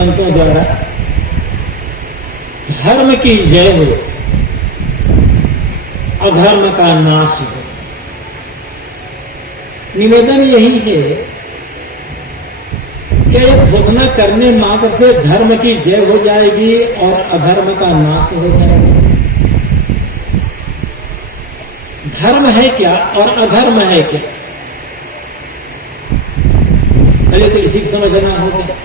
संतों द्वारा धर्म की जय हो, अधर्म का नाश हो। निवेदन यही है कि यह घोषणा करने मात्र से धर्म की जय हो जाएगी और अधर्म का नाश हो जाएगा। धर्म है क्या और अधर्म है क्या, पहले तो इसी को समझना होगा।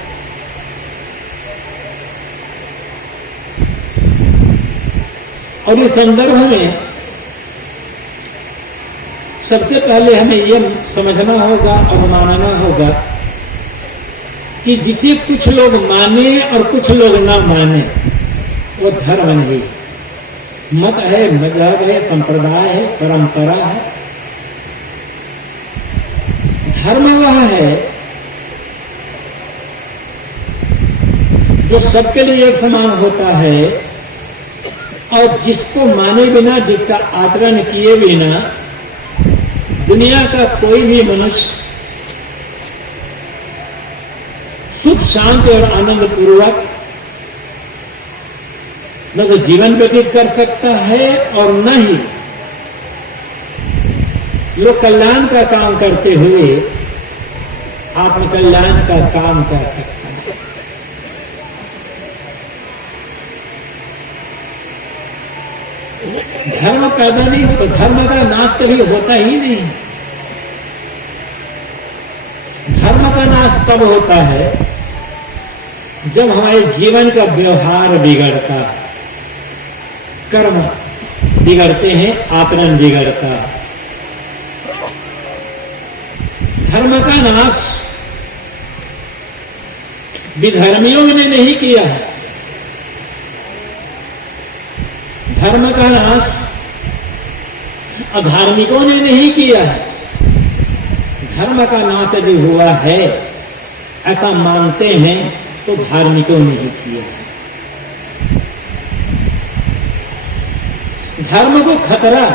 और इस संदर्भ में सबसे पहले हमें यह समझना होगा और मानना होगा कि जिसे कुछ लोग माने और कुछ लोग ना माने वो धर्म नहीं, मत है, मजहब है, संप्रदाय है, परंपरा है। धर्म वह है जो सबके लिए एक समान होता है और जिसको माने बिना, जिसका आचरण किए बिना दुनिया का कोई भी मनुष्य सुख शांति और आनंद पूर्वक न तो जीवन व्यतीत कर सकता है और न ही लोक कल्याण का काम करते हुए आत्मकल्याण का काम कर सकता है। धर्म पैदा नहीं होता, धर्म का नाश कभी होता ही नहीं। धर्म का नाश तब होता है जब हमारे जीवन का व्यवहार बिगड़ता है, कर्म बिगड़ते हैं, आचरण बिगड़ता है। धर्म का नाश विधर्मियों ने नहीं किया है। धर्म का नाश अधार्मिकों ने नहीं किया है। धर्म का नाश यदि हुआ है ऐसा मानते हैं तो धार्मिकों ने ही किया है। धर्म को खतरा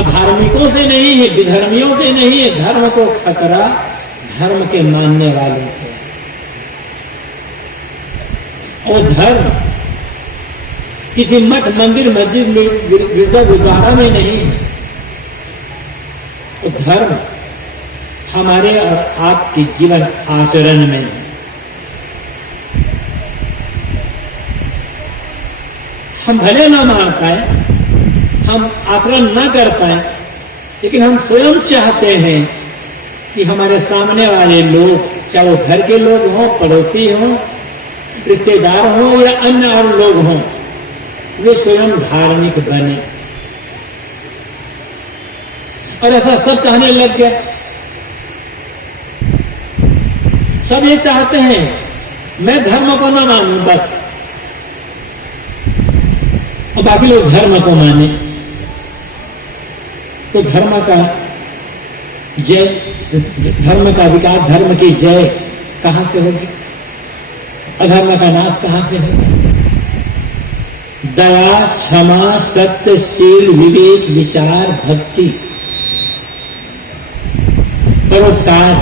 अधार्मिकों से नहीं है, विधर्मियों से नहीं है। धर्म को खतरा धर्म के मानने वालों से। और धर्म किसी मठ, मंदिर, मस्जिद, गिरजा गुरुद्वारा में नहीं है। तो धर्म हमारे और आपके जीवन आचरण में है। हम भले ना मान पाए, हम आचरण ना कर पाए, लेकिन हम स्वयं चाहते हैं कि हमारे सामने वाले लोग, चाहे वो घर के लोग हों, पड़ोसी हों, रिश्तेदार हों या अन्य और लोग हों, वे स्वयं धार्मिक बने। और ऐसा सब कहने लग गया। सब ये चाहते हैं मैं धर्म को ना मानूं बस, और बाकी लोग धर्म को माने। तो धर्म का जय, धर्म का विकास, धर्म की जय कहां से होगी? अधर्म का नाश कहां से होगा? दया, क्षमा, सत्य, शील, विवेक, विचार, भक्ति, परोपकार,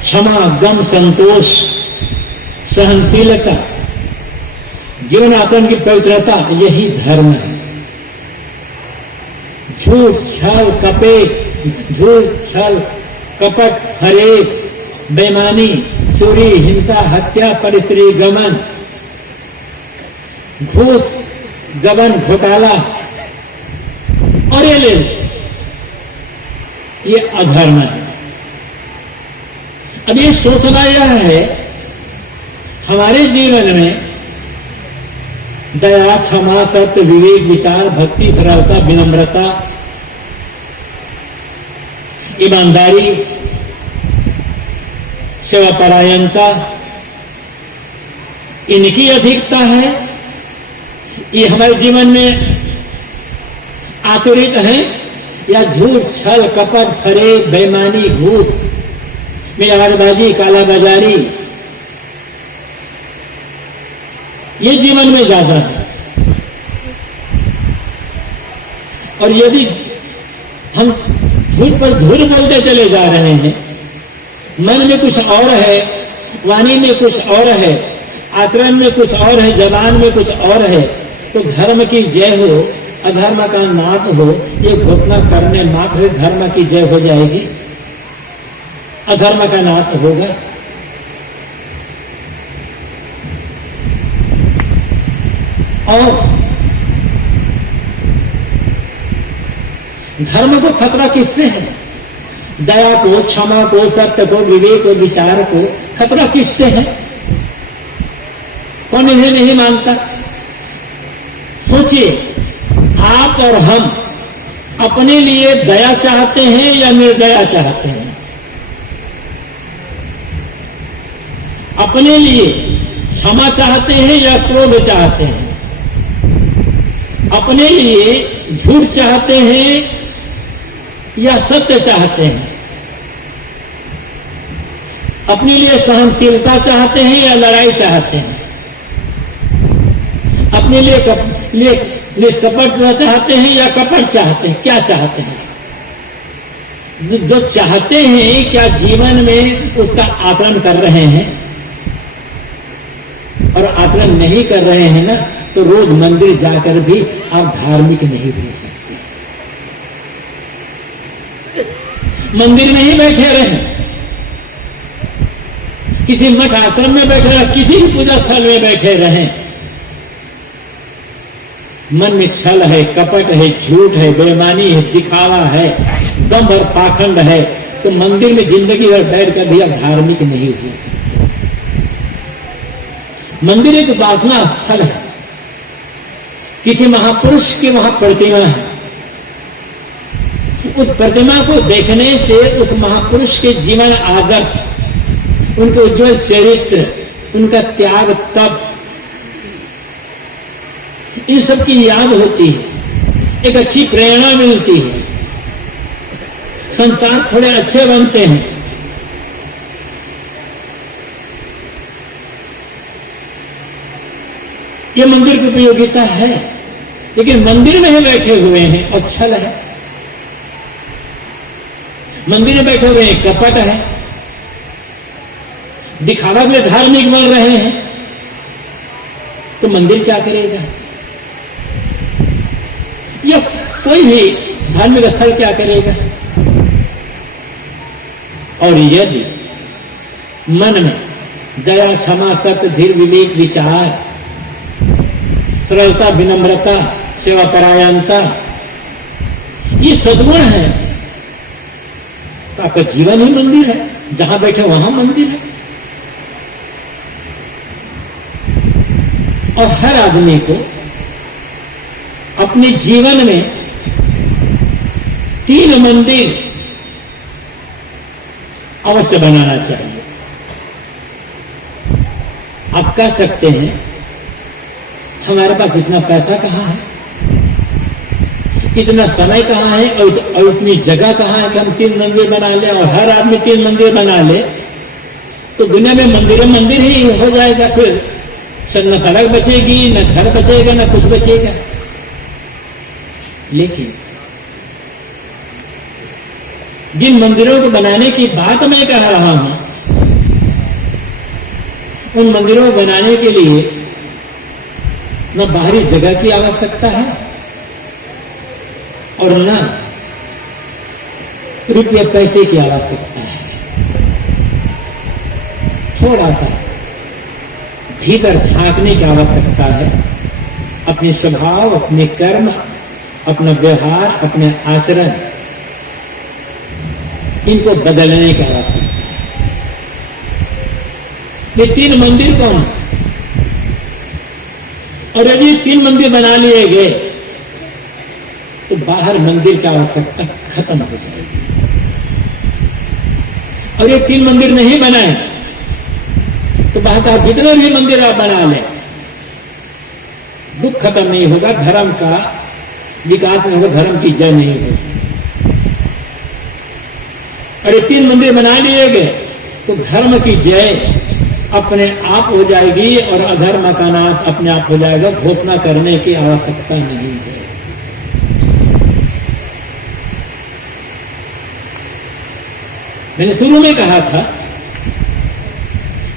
क्षमा, गम, संतोष, सहनशीलता, जीवन आचरण की पवित्रता, यही धर्म है। झूठ, छल, कपट, फरेब, बेईमानी, चोरी, हिंसा, हत्या, परस्त्री गमन, घूस, गबन, घोटाला और ये अधर्म है। अब ये सोचना यह है हमारे जीवन में दया, क्षमा, सत्य, विवेक, विचार, भक्ति, सरलता, विनम्रता, ईमानदारी, सेवापरायणता, इनकी अधिकता है। ये हमारे जीवन में आचरित है या झूठ, छल, कपट, फरेब, बेईमानी, घूस, मियारबाजी, कालाबाजारी, ये जीवन में ज्यादा है। और यदि हम झूठ पर झूठ बोलते चले जा रहे हैं, मन में कुछ और है वाणी में कुछ और है, आचरण में कुछ और है, जबान में कुछ और है, तो धर्म की जय हो, अधर्म का नाश हो, ये घोषणा करने मात्र धर्म की जय हो जाएगी, अधर्म का नाश होगा। और धर्म को खतरा किससे है? दया को, क्षमा को, सत्य को, विवेक को, विचार को खतरा किससे है? कौन इन्हें नहीं मानता? सोचिए, आप और हम अपने लिए दया चाहते हैं या निर्दया चाहते हैं? अपने लिए क्षमा चाहते हैं या क्रोध चाहते हैं? अपने लिए झूठ चाहते हैं या सत्य चाहते हैं? अपने लिए सहनशीलता चाहते हैं या लड़ाई चाहते हैं? अपने लिए निष्कपटता चाहते हैं या कपट चाहते हैं? क्या चाहते हैं? जो चाहते हैं, क्या जीवन में उसका आचरण कर रहे हैं? और आचरण नहीं कर रहे हैं ना, तो रोज मंदिर जाकर भी आप धार्मिक नहीं हो सकते। मंदिर में ही बैठे रहे, किसी मठ आश्रम में बैठे रहे, किसी भी पूजा स्थल में बैठे रहे, मन में छल है, कपट है, झूठ है, बेईमानी है, दिखावा है, दंभ और पाखंड है, तो मंदिर में जिंदगी भर बैठ कर भी आप धार्मिक नहीं हो सकते। मंदिर एक उपासना स्थल है, किसी महापुरुष की वहां प्रतिमा है, उस प्रतिमा को देखने से उस महापुरुष के जीवन आदर्श, उनके उज्जवल चरित्र, उनका त्याग तप, इन सब की याद होती है, एक अच्छी प्रेरणा मिलती है, संस्कार थोड़े अच्छे बनते हैं। ये मंदिर की उपयोगिता है, लेकिन मंदिर में ही बैठे हुए हैं और छल है, मंदिर में बैठे हुए हैं कपट है, दिखावा के लिए धार्मिक बन रहे हैं, तो मंदिर क्या करेगा? या कोई भी धार्मिक स्थल क्या करेगा? और यदि मन में दया, क्षमा, सत्य, धीर, विवेक, विचार, सरलता, विनम्रता, सेवा परायणता, ये सद्गुण है, तो आपका जीवन ही मंदिर है, जहां बैठे वहां मंदिर है। और हर आदमी को अपने जीवन में 3 मंदिर अवश्य बनाना चाहिए। आप कह सकते हैं हमारे पास इतना पैसा कहां है, इतना समय कहां है और इतनी जगह कहां है कि हम 3 मंदिर बना लें, और हर आदमी 3 मंदिर बना ले तो दुनिया में मंदिर ही हो जाएगा। फिर न सड़क बचेगी, न घर बचेगा, न कुछ बचेगा। लेकिन जिन मंदिरों को बनाने की बात मैं कह रहा हूं, उन मंदिरों को बनाने के लिए न बाहरी जगह की आवश्यकता है और न रुपये पैसे की आवश्यकता है। थोड़ा सा भीतर झांकने की आवश्यकता है, अपने स्वभाव, अपने कर्म, अपना व्यवहार, अपने आचरण, इनको बदलने की आवश्यकता है। ये 3 मंदिर कौन है? और यदि 3 मंदिर बना लिए गए तो बाहर मंदिर की आवश्यकता खत्म हो जाएगी। और ये 3 मंदिर नहीं बनाए तो बाहर जितने भी मंदिर आप बना लें, दुख खत्म नहीं होगा, धर्म का विकास नहीं होगा, धर्म की जय नहीं होगी। और ये 3 मंदिर बना लिए गए तो धर्म की जय अपने आप हो जाएगी और अधर्म का नाश अपने आप हो जाएगा। घोषणा करने की आवश्यकता नहीं है। मैंने शुरू में कहा था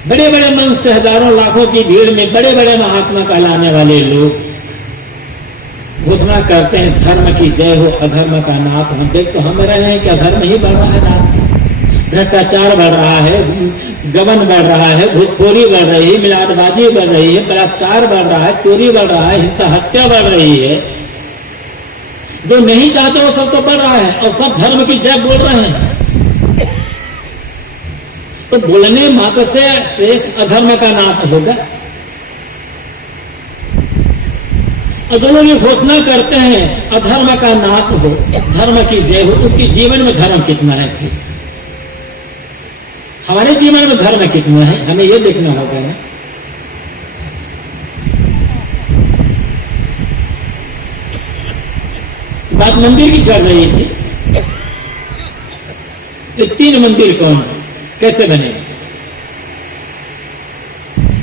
बड़े बड़े मंच से हजारों लाखों की भीड़ में बड़े बड़े महात्मा कहलाने वाले लोग घोषणा करते हैं धर्म की जय हो, अधर्म का नाश। हम देख तो हम रहे हैं कि अधर्म ही बढ़ रहा है, भ्रष्टाचार बढ़ रहा है, गबन बढ़ रहा है, घूसखोरी बढ़ रही है, मिलादबाजी बढ़ रही है, बलात्कार बढ़ रहा है, चोरी बढ़ रहा है, हिंसा हत्या बढ़ रही है। जो नहीं चाहते वो सब तो बढ़ रहा है और सब धर्म की जय बोल रहे हैं। तो बोलने मात्र से अधर्म का नाश होगा। और जो लोग ये घोषणा करते हैं अधर्म का नाश हो, धर्म की जय हो, उसकी जीवन में धर्म कितना है? फिर हमारे जीवन में धर्म कितना है, हमें ये देखना होगा ना। बात मंदिर की चल रही थी। ये 3 मंदिर कौन है, कैसे बने?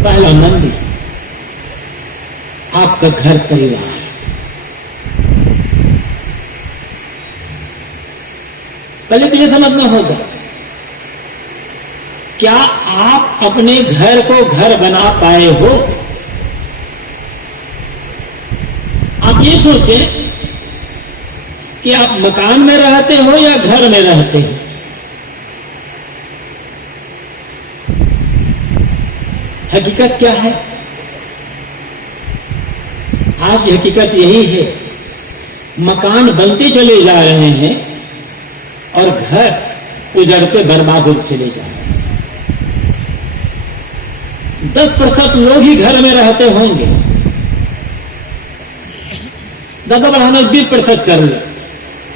पहला मंदिर आपका घर परिवार। पहले तो ये समझना होगा, क्या आप अपने घर को घर बना पाए हो? आप ये सोचें कि आप मकान में रहते हो या घर में रहते हो। हकीकत क्या है? आज हकीकत यही है, मकान बनते चले जा रहे हैं और घर उजड़ते बर्बाद होते चले जा रहे हैं। 10% लोग ही घर में रहते होंगे, ज्यादा बढ़ाना 20% कर लो,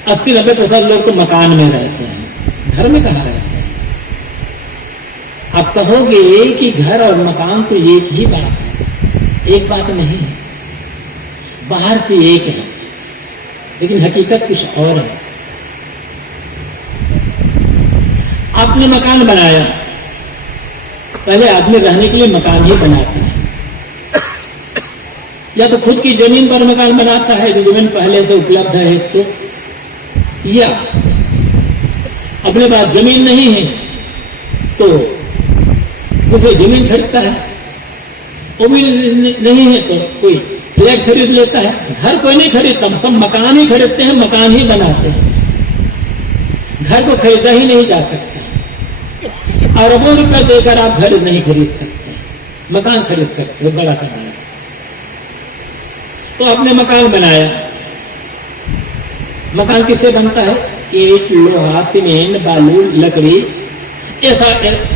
80-90% लोग तो मकान में रहते हैं, घर में कहां रहते हैं? आप कहोगे कि घर और मकान तो एक ही बात है, एक बात नहीं है, बाहर से एक है लेकिन हकीकत कुछ और है। आपने मकान बनाया, पहले आदमी रहने के लिए मकान ही बनाता है, या तो खुद की जमीन पर मकान बनाता है जो जमीन पहले से उपलब्ध है, तो या अपने पास जमीन नहीं है तो उसे जमीन खरीदता है, वो भी नहीं है तो कोई फ्लैट खरीद लेता है। घर कोई नहीं खरीदता, सब मकान ही खरीदते हैं, मकान ही बनाते हैं। घर को खरीदा ही नहीं जा सकता, अरबों रुपए देकर आप घर नहीं खरीद सकते, मकान खरीद सकते हो बड़ा सा। तो आपने मकान बनाया, मकान किससे बनता है? ईंट, लोहा, सीमेंट, बालू, लकड़ी, ऐसा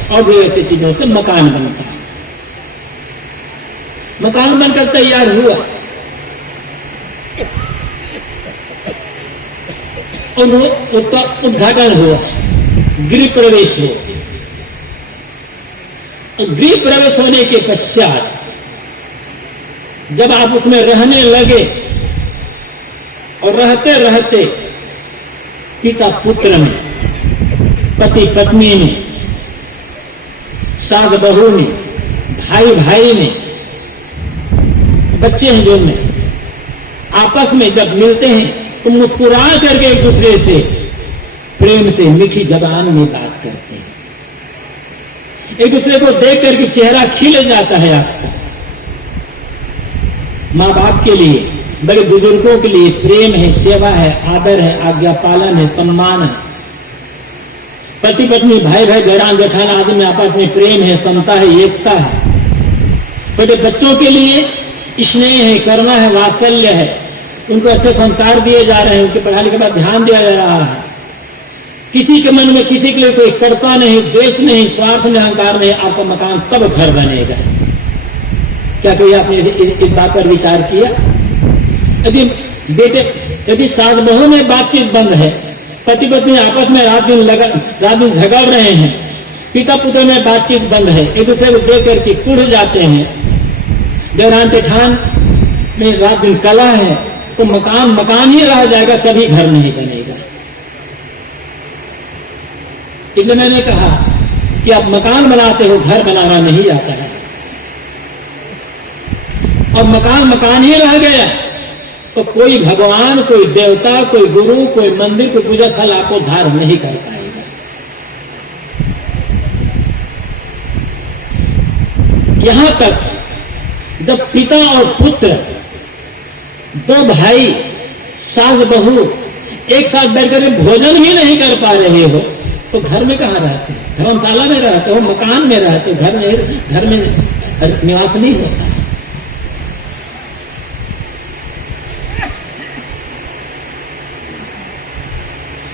और भी ऐसी चीजों से मकान बनता है। मकान बनकर तैयार हुआ और उसका उद्घाटन हुआ, गृह प्रवेश हुआ। और गृह प्रवेश होने के पश्चात जब आप उसमें रहने लगे और रहते रहते पिता पुत्र में, पति पत्नी में, सास बहू में, भाई भाई में, बच्चे हैं जो में, आपस में जब मिलते हैं तो मुस्कुरा करके एक दूसरे से प्रेम से मीठी जबान में बात करते हैं। एक दूसरे को देख करके चेहरा खिल जाता है आपका। माँ बाप के लिए, बड़े बुजुर्गों के लिए प्रेम है, सेवा है, आदर है, आज्ञा पालन है, सम्मान है। पति पत्नी, भाई भाई, देरान जेठान आदि में आपस में प्रेम है, समता है, एकता है। छोटे बच्चों के लिए स्नेह है, करुणा है, वात्सल्य है, उनको अच्छे संस्कार दिए जा रहे हैं, उनके पढ़ाई लिखाई पर ध्यान दिया जा रहा है। किसी के मन में किसी के लिए कोई कर्ता नहीं, द्वेष नहीं, स्वार्थ नहीं, अहंकार नहीं। आपका मकान तब घर बनेगा। क्या कोई आपने इस बात पर विचार किया? यदि सास बहू में बातचीत बंद है, पति पत्नी आपस में रात दिन झगड़ रहे हैं, पिता पुत्र में बातचीत बंद है, एक दूसरे को देख करके कुढ़ जाते हैं, देवरान जेठान में रात दिन कला है, तो मकान ही रह जाएगा, कभी घर नहीं बनेगा। इसलिए मैंने कहा कि आप मकान बनाते हो, घर बनाना नहीं आता है। और मकान ही रह गया तो कोई भगवान, कोई देवता, कोई गुरु, कोई मंदिर, कोई पूजा स्थल आपको धारण नहीं कर पाएगा। यहां तक जब पिता और पुत्र, दो भाई, सास बहू एक साथ बैठकर के भोजन ही नहीं कर पा रहे हो तो घर में कहां रहते हो? धर्मशाला में रहते हो, मकान में रहते हो, घर में निवास नहीं होता।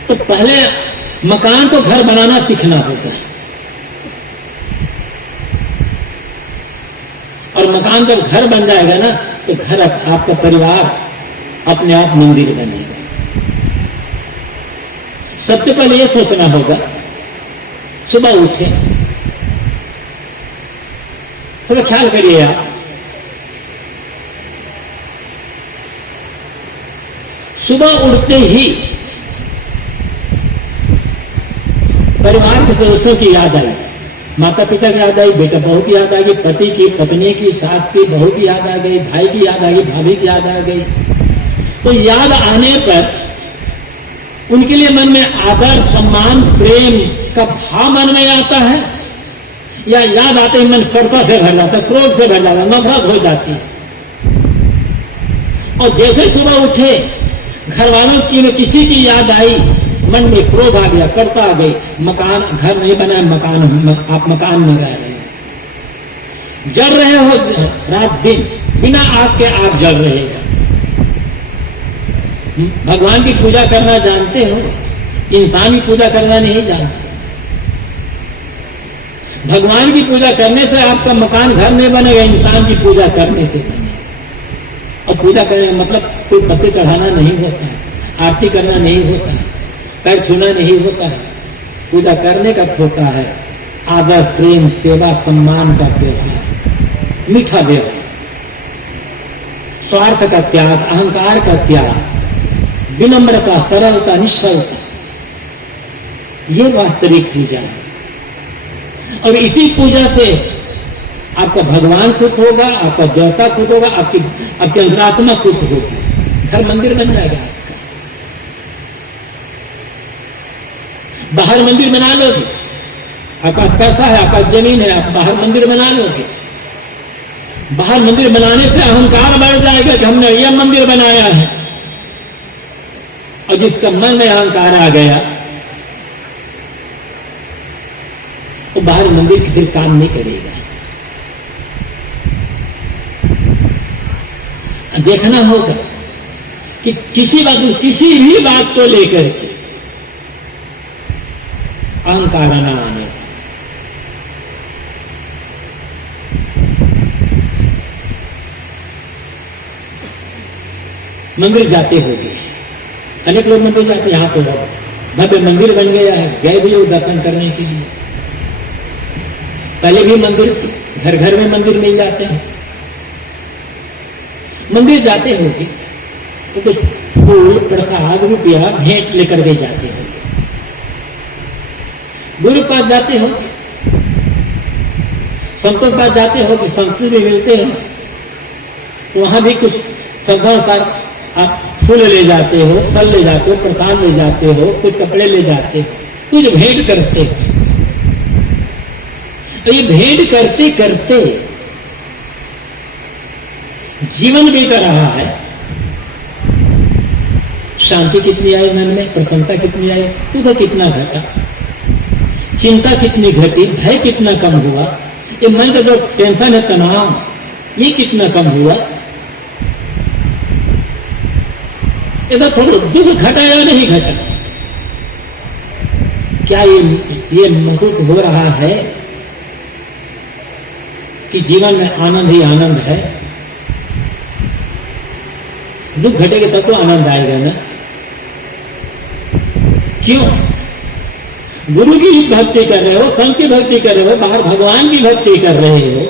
तो पहले मकान को घर बनाना सीखना होता है, और मकान जब घर बन जाएगा ना तो घर आपका परिवार अपने आप मंदिर बनेगा। सबसे पहले यह सोचना होगा, सुबह उठे, थोड़ा ख्याल करिए आप, सुबह उठते ही परिवार के सदस्यों की याद आई, माता पिता की याद आई, बेटा बहू की याद आ गई, पति की, पत्नी की, सास की, बहू की याद आ गई, भाई की याद आ गई, भाभी की याद आ गई। तो याद आने पर उनके लिए मन में आदर, सम्मान, प्रेम का भाव मन में आता है, या याद आते ही मन कर्ता से भर जाता है, क्रोध से भर जाता है, नफरत हो जाती है। और जैसे सुबह उठे, घर वालों की किसी की याद आई, मन में क्रोध आ गया, कर्ता आ गई, मकान, घर नहीं बना, आप मकान में रह रहे हो, जल रहे हो रात दिन, बिना आग के आग जल रहे हो। भगवान की पूजा करना जानते हो, इंसान की पूजा करना नहीं जानते। भगवान की पूजा करने से आपका मकान घर नहीं बनेगा, इंसान की पूजा करने से बनेगा। और पूजा करने का मतलब कोई पत्ते चढ़ाना नहीं होता है, आरती करना नहीं होता है, पैर छूना नहीं होता है। पूजा करने का होता है आदर, प्रेम, सेवा, सम्मान का व्यवहार, मीठा व्यवहार, स्वार्थ का त्याग, अहंकार का त्याग, विनम्रता, सरलता, निश्चलता, ये वास्तविक पूजा है। और इसी पूजा से आपका भगवान खुश होगा, आपका देवता खुश होगा, आपकी अंतरात्मा खुश होगी, घर मंदिर बन जाएगा आपका। बाहर मंदिर बना लोगे, आपका पैसा है, आपका जमीन है, आप बाहर मंदिर बना लोगे। बाहर मंदिर बनाने से अहंकार बढ़ जाएगा कि हमने यह मंदिर बनाया है, और जिसका मन में अहंकार आ गया वो बाहर मंदिर की फिर काम नहीं करेगा। देखना होगा कि किसी भी बात को लेकर के अहंकार ना आने। मंदिर जाते होंगे, अनेक लोग मंदिर जाते, यहां तो भव्य मंदिर बन गया है, गए भी लोग दर्शन करने के लिए। पहले भी मंदिर थी, घर घर में मंदिर मिल जाते हैं। मंदिर जाते होंगे तो कुछ फूल, प्रसाद, रुपया, भेंट लेकर के जाते होंगे। गुरु पास जाते होंगे, संतों के पास जाते होंगे, संत भी मिलते हैं, तो वहां भी कुछ श्रद्धानुसार आप फूल ले जाते हो, फल ले जाते हो, प्रसाद ले जाते हो, कुछ कपड़े ले जाते हो, कुछ भेंट करते हो। तो ये भेंट करते करते जीवन बीत रहा है। शांति कितनी आई मन में, प्रसन्नता कितनी आई, दुख कितना घटा, चिंता कितनी घटी, भय कितना कम हुआ, ये मन का जो टेंशन है, तनाव, ये कितना कम हुआ। ऐसा थोड़ा दुख घटा या नहीं घटा? क्या ये महसूस हो रहा है कि जीवन में आनंद ही आनंद है? दुख घटेगा तब तो आनंद आएगा ना। क्यों? गुरु की भक्ति कर रहे हो, संत की भक्ति कर रहे हो, बाहर भगवान की भक्ति कर रहे हो,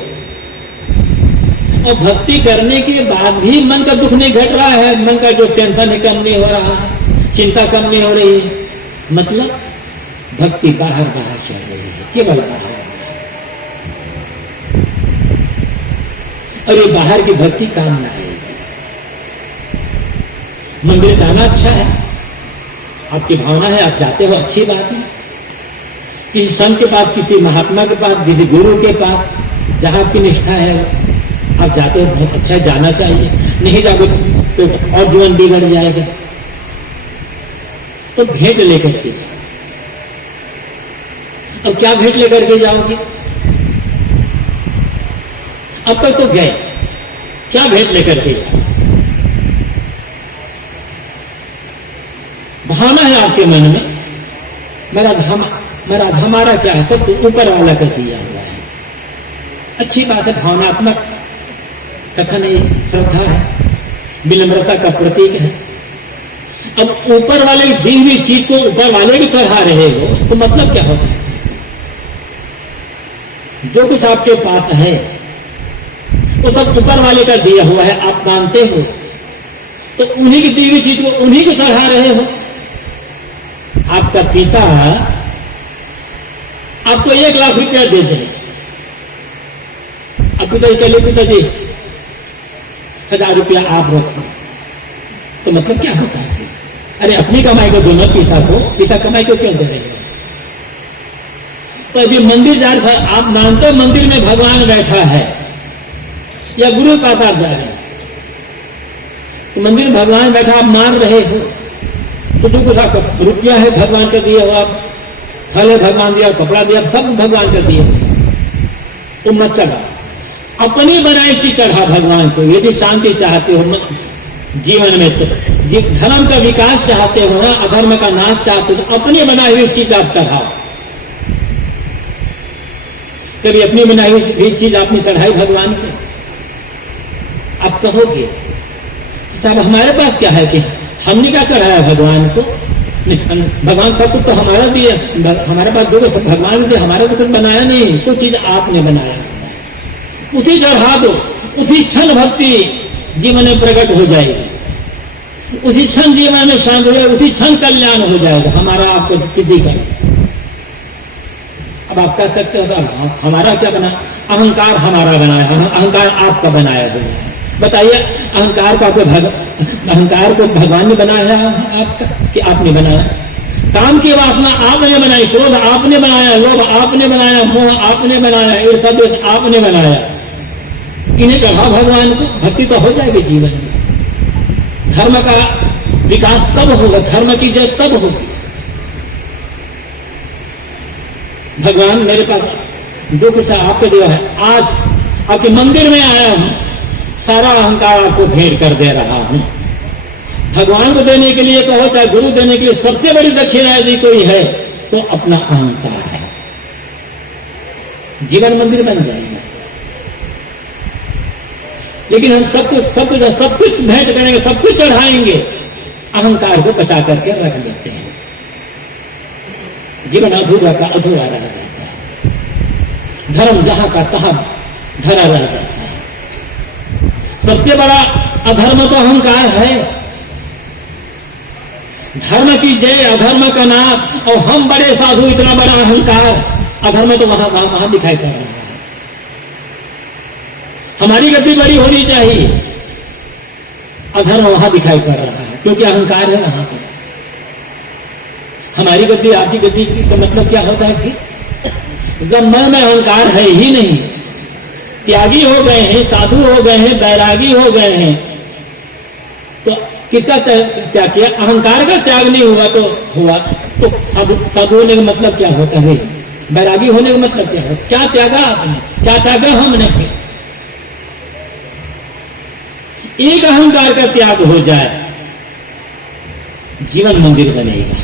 और भक्ति करने के बाद भी मन का दुख नहीं घट रहा है, मन का जो टेंशन है कम नहीं हो रहा है, चिंता कम नहीं हो रही है, मतलब भक्ति बाहर बाहर चल रही है, केवल बाहर। और ये बाहर की भक्ति काम ना आएगी। मंदिर जाना अच्छा है, आपकी भावना है, आप जाते हो, अच्छी बात है। किसी संत के पास, किसी महात्मा के पास, किसी गुरु के पास जहां आपकी निष्ठा है आप जाते हो, बहुत अच्छा जाना चाहिए, नहीं जाओगे तो और जीवन बिगड़ जाएगा। तो भेंट लेकर के जाओ। अब क्या भेंट लेकर के जाओगे? अब तक तो गए, क्या भेंट लेकर के जाओ? भावना है आपके मन में, मेरा हमारा क्या है, सब तो ऊपर वाला कर दिया हुआ है। अच्छी बात है, भावनात्मक कथन है, श्रद्धा है, विनम्रता का प्रतीक है। अब ऊपर वाले की दी हुई चीज को ऊपर वाले की चढ़ा रहे हो तो मतलब क्या होता है? जो कुछ आपके पास है वो सब ऊपर वाले का दिया हुआ है, आप मानते हो, तो उन्हीं की दी हुई चीज को उन्हीं को चढ़ा रहे हो। आपका पिता आपको 1 लाख रुपया दे दे, अब पिताजी कह लो पिताजी 1000 रुपया आप रखो, तो मतलब क्या होता है? अरे अपनी कमाई को दो ना पिता कमाई को क्यों दे रहे हो? तो अभी मंदिर जा रहे, आप मानते हो मंदिर में भगवान बैठा है या गुरु के पास आप जा रहे हैं, तो मंदिर में भगवान बैठा आप मान रहे हो, तो जो कुछ आपका रुपया है भगवान का दिया हुआ, फल है भगवान दिया, कपड़ा दिया, सब भगवान का दिया, तो मत चढ़ा, अपनी बनाई चीज चढ़ा भगवान को। यदि शांति चाहते हो जीवन में, तो धर्म का विकास चाहते हो ना, अधर्म का नाश चाहते हो, तो अपनी बनाई हुई चीज आप चढ़ाओ। कभी अपनी बनाई हुई चीज आपने चढ़ाई भगवान को, आप कहोगे साहब हमारे पास क्या है कि हमने क्या चढ़ाया भगवान को? भगवान सब कुछ तो हमारा दिया, हमारे पास जो सब भगवान दिया, हमारा तो कुछ बनाया नहीं, कुछ चीज आपने बनाया, उसी चढ़ा दो, उसी क्षण भक्ति जीवन में प्रकट हो जाएगी, उसी क्षण जीवन में शांत हो जाएगा, उसी क्षण कल्याण हो जाएगा, हमारा आपको किसी का। अब आप कह सकते हो तो हमारा क्या बना? अहंकार हमारा बनाया, अहंकार आपका बनाया हुआ है। बताइए अहंकार को अहंकार को भगवान ने बनाया आपका कि आपने बनाया? काम की वासना आपने बनाई, क्रोध आपने बनाया, लोभ आपने बनाया, मोह आपने बनाया, ईर्ष्या द्वेष आपने बनाया। इन्हें चढ़ा भगवान को, भक्ति तो हो जाएगी जीवन में। धर्म का विकास तब होगा, धर्म की जय तब होगी। भगवान मेरे पास जो कुछ आपको दिया है, आज आपके मंदिर में आया हूं, सारा अहंकार आपको भेंट कर दे रहा हूं। भगवान को देने के लिए कहो, चाहे गुरु देने के लिए, सबसे बड़ी दक्षिणा यदि कोई है तो अपना अहंकार है। जीवन मंदिर बन जाएगा। लेकिन हम सब कुछ भेंट करेंगे, सब कुछ चढ़ाएंगे, अहंकार को बचा करके रख लेते हैं। जीवन अधूरा का अधूरा रह जाता है, धर्म जहां का तहां धरा रह जाता है। सबसे बड़ा अधर्म तो अहंकार है। धर्म की जय, अधर्म का नाम, और हम बड़े साधु, इतना बड़ा अहंकार। अधर्म तो वहां दिखाई पड़ रहा है। हमारी गति बड़ी होनी चाहिए, अधर्म वहां दिखाई पड़ रहा है, क्योंकि अहंकार है वहां पर। हमारी गति आपकी गति का मतलब क्या होता है? फिर जब मन में अहंकार है ही नहीं, त्यागी हो गए हैं, साधु हो गए हैं, बैरागी हो गए हैं, तो किसका त्याग किया? अहंकार का त्याग नहीं हुआ तो हुआ तो साधु होने का मतलब क्या होता है? बैरागी होने का मतलब क्या है? क्या त्यागा आपने, क्या त्यागा हमने? एक अहंकार का त्याग हो जाए, जीवन मंदिर बनेगा।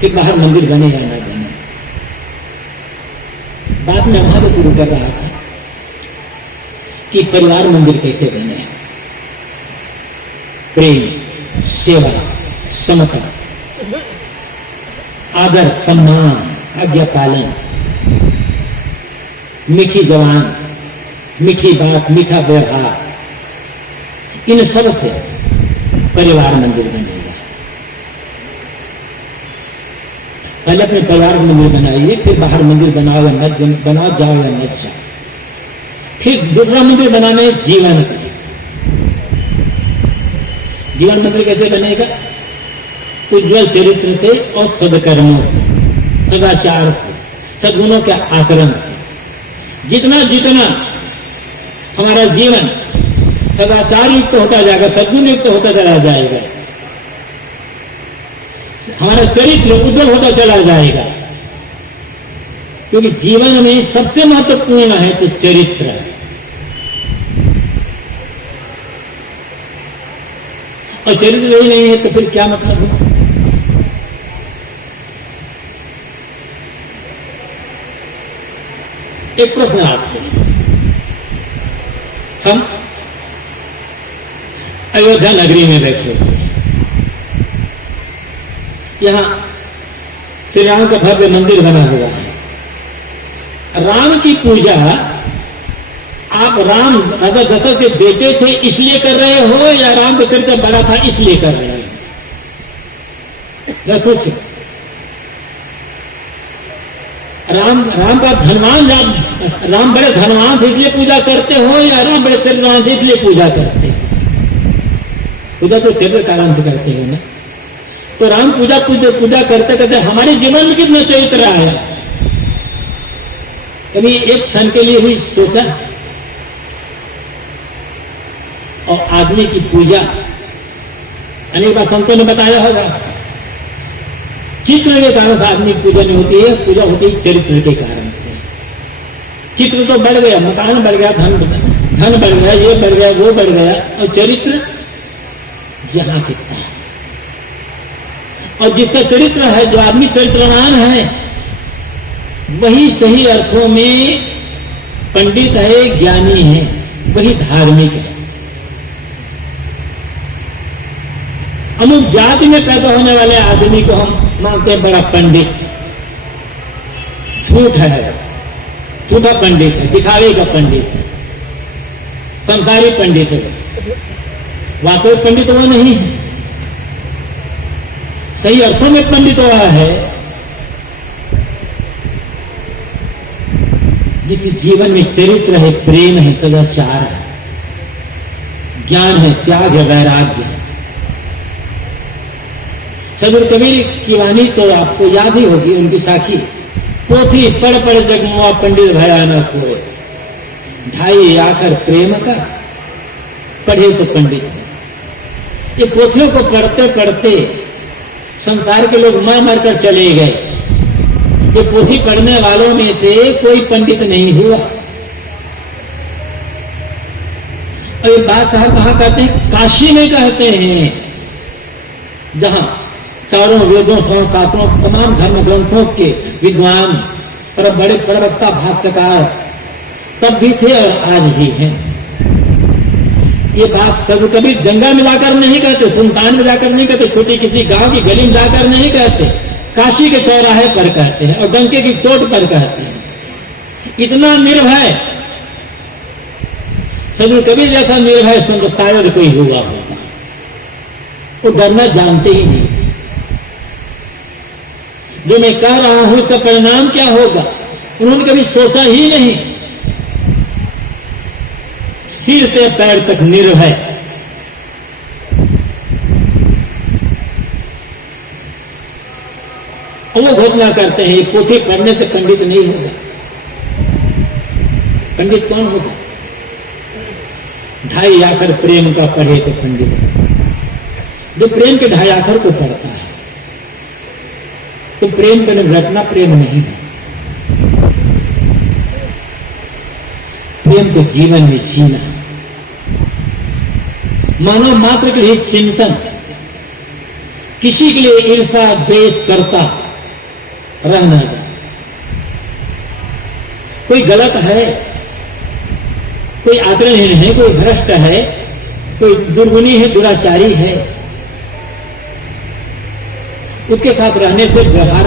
फिर बाहर मंदिर बने या ना बने, बात में वहां से शुरू कर रहा था कि परिवार मंदिर कैसे बने। प्रेम, सेवा, समता, आदर, सम्मान, आज्ञा पालन, मीठी जबान, मीठी बात, मीठा व्यवहार, इन सब से परिवार मंदिर बनेगा। पहले अपने परिवार मंदिर बनाइए, फिर बाहर मंदिर बनाओ या मत बनाओ, जाओ या मत जाओ। फिर दूसरा मंदिर बनाने जीवन का। जीवन मंदिर कैसे बनेगा? उज्जवल चरित्र से और सदकर्मों से, सदाचार से, सद्गुणों के आचरण से। जितना जितना हमारा जीवन सदाचार युक्त होता जाएगा, सद्गुण युक्त होता चला जाएगा, हमारा चरित्र उज्जवल होता चला जाएगा। क्योंकि जीवन में सबसे महत्वपूर्ण है तो चरित्र। और चरित्र ही नहीं है तो फिर क्या मतलब है? एक प्रश्न आपसे, हम अयोध्या नगरी में बैठे हुए हैं, यहां श्री राम का भव्य मंदिर बना हुआ है। राम की पूजा आप राम राजा दशरथ के बेटे थे इसलिए कर रहे हो या राम का चरित्र बड़ा था इसलिए कर रहे हो? सोचिए, राम का धनवान, राम बड़े धनवान थे इसलिए पूजा करते हो या राम बड़े चरित्रवान थे इसलिए पूजा करते हो? पूजा तो चरित्र कारण से करते हो ना। तो राम पूजा करते करते हमारे जीवन में कितना चरित्र आया? कभी एक क्षण के लिए भी सोचा? और आदमी की पूजा अनेक बार संतों ने बताया होगा, चित्र के कारण से आदमी की पूजा नहीं होती है, पूजा होती है चरित्र के कारण से। चित्र तो बढ़ गया, मकान बढ़ गया, धन बढ़ गया, ये बढ़ गया, वो बढ़ गया, और चरित्र जहां कितना है। और जिसका चरित्र है, जो आदमी चरित्रवान है, वही सही अर्थों में पंडित है, ज्ञानी है, वही धार्मिक है। अमुक जाति में पैदा होने वाले आदमी को हम मानते हैं बड़ा पंडित, झूठ है, झूठा पंडित है, दिखावे का पंडित है, संसारी पंडित है, वास्तविक पंडित वो नहीं है। सही अर्थों में पंडित हुआ है जिसके जीवन में चरित्र है, प्रेम है, सदाचार है, ज्ञान है, त्याग है, वैराग्य है। सदगुरु कबीर की वाणी तो आपको याद ही होगी, उनकी साखी, पोथी पढ़ पढ़ जगमुआ पंडित भयानक हुए, ढाई आखर प्रेम का पढ़े तो पंडित। ये पोथियों को पढ़ते पढ़ते संसार के लोग मर कर चले गए। ये पोथी पढ़ने वालों में से कोई पंडित नहीं हुआ। और ये बात कहाँ कहते हैं? काशी में कहते हैं, जहां चारों वेदों, शास्त्रों, तमाम धर्म ग्रंथों के विद्वान और बड़े प्रवक्ता भाष्यकार तब भी थे और आज भी हैं। ये बात सदगुरु कबीर जंगल में जाकर नहीं कहते, सुनसान में जाकर नहीं कहते, छोटी किसी गांव की गली में जाकर नहीं कहते, काशी के चौराहे पर कहते हैं और डंके की चोट पर कहते हैं। इतना निर्भय, सदगुरु कबीर जैसा निर्भय संत शायद कोई हुआ होगा। वो डरना जानते ही नहीं थे। जो मैं कह रहा हूं इसका परिणाम क्या होगा उन्होंने कभी सोचा ही नहीं। सिर से पैर तक निर्भय। और वो घोषणा करते हैं पोथी पढ़ने से पंडित नहीं होगा। पंडित कौन होगा? ढाई आखर प्रेम का पढ़े तो पंडित, जो प्रेम के ढाई आखर को पढ़ता है तो प्रेम का घटना प्रेम नहीं है। प्रेम को जीवन में जीना, मानव मात्र के लिए चिंतन, किसी के लिए ईर्षा द्वेष करता रहना चाहिए। कोई गलत है, कोई आदरणहीन है, कोई भ्रष्ट है, कोई दुर्गुणी है, दुराचारी है, उसके साथ रहने से व्यवहार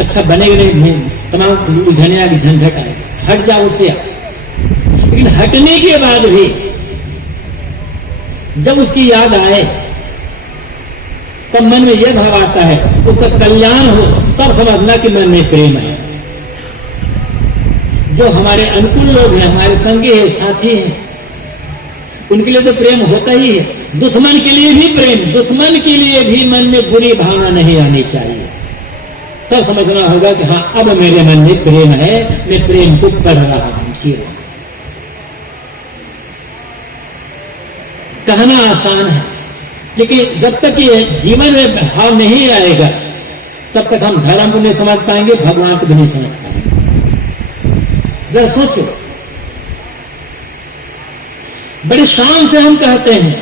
अच्छा बनेगा नहीं, तमाम उलझने की झंझट आएगी, हट जाओ उससे। लेकिन हटने के बाद भी जब उसकी याद आए तब मन में यह भाव आता है उसका कल्याण हो, तब समझना कि मन में प्रेम है। जो हमारे अनुकूल लोग हैं, हमारे संगी हैं, साथी हैं, उनके लिए तो प्रेम होता ही है। दुश्मन के लिए भी प्रेम, दुश्मन के लिए भी मन में बुरी भावना नहीं आनी चाहिए। तब समझना होगा कि हाँ अब मेरे मन में प्रेम है, मैं प्रेम को पढ़ रहा हूं। जीवन। कहना आसान है, लेकिन जब तक ये जीवन में भाव नहीं आएगा तब तक हम धर्म को नहीं समझ पाएंगे, भगवान को भी नहीं समझ पाएंगे। जरा सोचो, बड़े शान से हम कहते हैं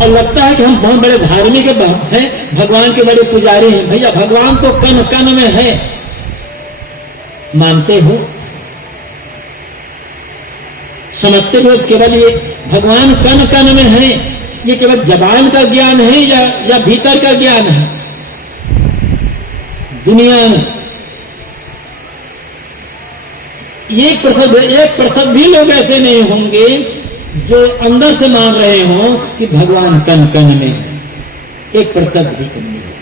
और लगता है कि हम बहुत बड़े धार्मिक हैं, भगवान के बड़े पुजारी हैं। भैया, भगवान तो कण कण में है, मानते हो? समझते हो? केवल ये भगवान कण कण में है, ये केवल जबान का ज्ञान है या भीतर का ज्ञान है? दुनिया में एक प्रतिशत भी लोग ऐसे नहीं होंगे जो अंदर से मान रहे हो कि भगवान कण कण में है। 1% भी कम नहीं है।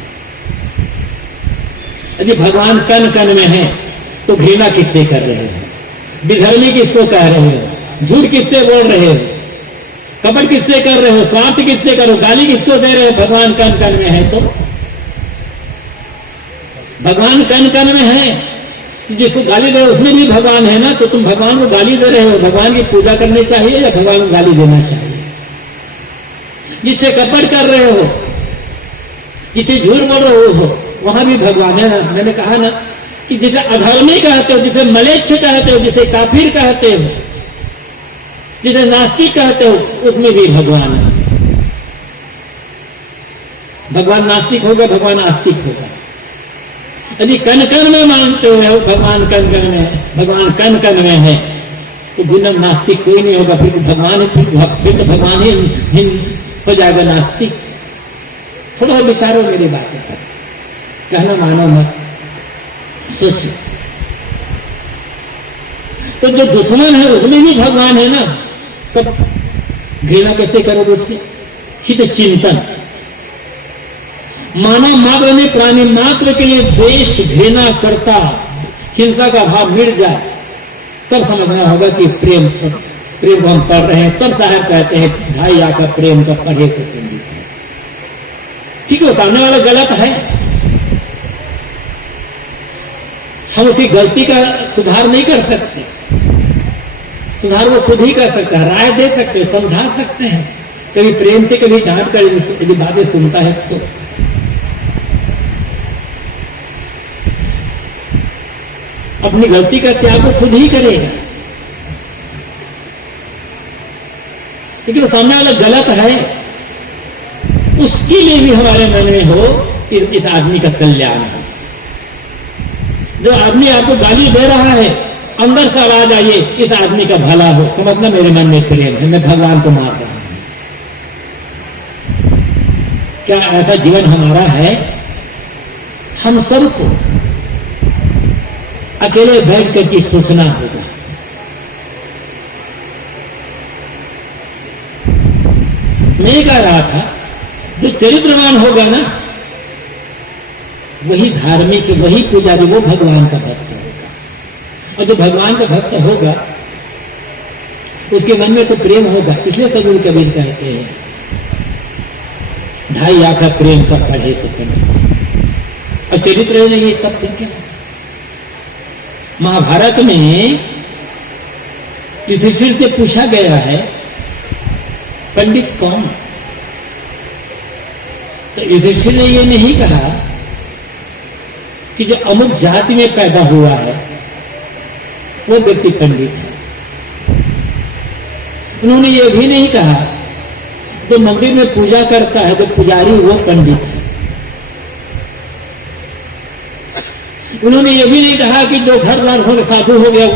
यदि भगवान कण कण में है तो घृणा किससे कर रहे हो? विधर्मी किसको कह रहे हो? झूठ किससे बोल रहे हो? कपट किससे कर रहे हो? स्वार्थ किससे करो? गाली किसको दे रहे हो? भगवान कण कण में है तो भगवान कण कण में है। जिसको गाली दे उसमें भी भगवान है ना, तो तुम भगवान को गाली दे रहे हो। भगवान की पूजा करनी चाहिए या भगवान को गाली देना चाहिए? जिससे कपट कर रहे हो, जिसे झूठ बोल रहे हो, वहां भी भगवान है ना। मैंने कहा ना कि जिसे अधर्मी कहते हो, जिसे मलेच्छ कहते हो, जिसे काफिर कहते हो, जिसे नास्तिक कहते हो, उसमें भी भगवान है। भगवान नास्तिक होगा, भगवान आस्तिक होगा। यदि कण कण में मानते हो भगवान कण कण में, भगवान कण कण में है, तो बिना नास्तिक कोई नहीं होगा। फिर भगवान फिर तो भगवान ही हो जाएगा नास्तिक। थोड़ा विचारो मेरी बातें पर, कहना मानो मत, सोचो। तो जो दुश्मन है उसमें भी भगवान है ना, तब घृणा कैसे करोगे उससे? हित चिंतन। मानव मात्र ने प्राणी मात्र के लिए द्वेष घृणा करता, हिंसा का भाव मिट जाए, तब समझना होगा कि प्रेम को हम पढ़ रहे हैं। तब साहब कहते हैं भाई आकर प्रेम का पढ़े तो पंडित है। ठीक है, सामने वाला गलत है, हम उसकी गलती का सुधार नहीं कर सकते। सुधार वो खुद ही कर सकता है, राय दे सकते हैं, समझा सकते हैं, कभी प्रेम से कभी डांट कर यदि बातें सुनता है तो। अपनी गलती का त्याग वो खुद ही करेगा। लेकिन सामने वाला गलत है, उसके लिए भी हमारे मन में हो कि इस आदमी का कल्याण हो। जो आदमी आपको गाली दे रहा है, अंदर से आवाज आइए इस आदमी का भला हो, समझना मेरे मन में प्रेम है, मैं भगवान को मार रहा हूं। क्या ऐसा जीवन हमारा है? हम सबको अकेले बैठ करके सोचना होगा। मैं कह रहा था, जो चरित्रवान होगा ना, वही धार्मिक, वही पुजारी, वो भगवान का भक्त होगा। और जो भगवान का भक्त होगा उसके मन में तो प्रेम होगा। इसलिए सदगुरु कबीर कहते हैं, ढाई आखा प्रेम का पढ़े तो पंडित। और चरित्र नहीं तब फिर क्या? महाभारत में युधिष्ठिर से पूछा गया है पंडित कौन? तो युधिष्ठिर ने ये नहीं कहा कि जो अमुक जाति में पैदा हुआ है वो व्यक्ति पंडित है। उन्होंने ये भी नहीं कहा जो मंदिर में पूजा करता है, जो पुजारी, वो पंडित है। उन्होंने ये भी नहीं कहा कि जो घर द्वार साधु हो गया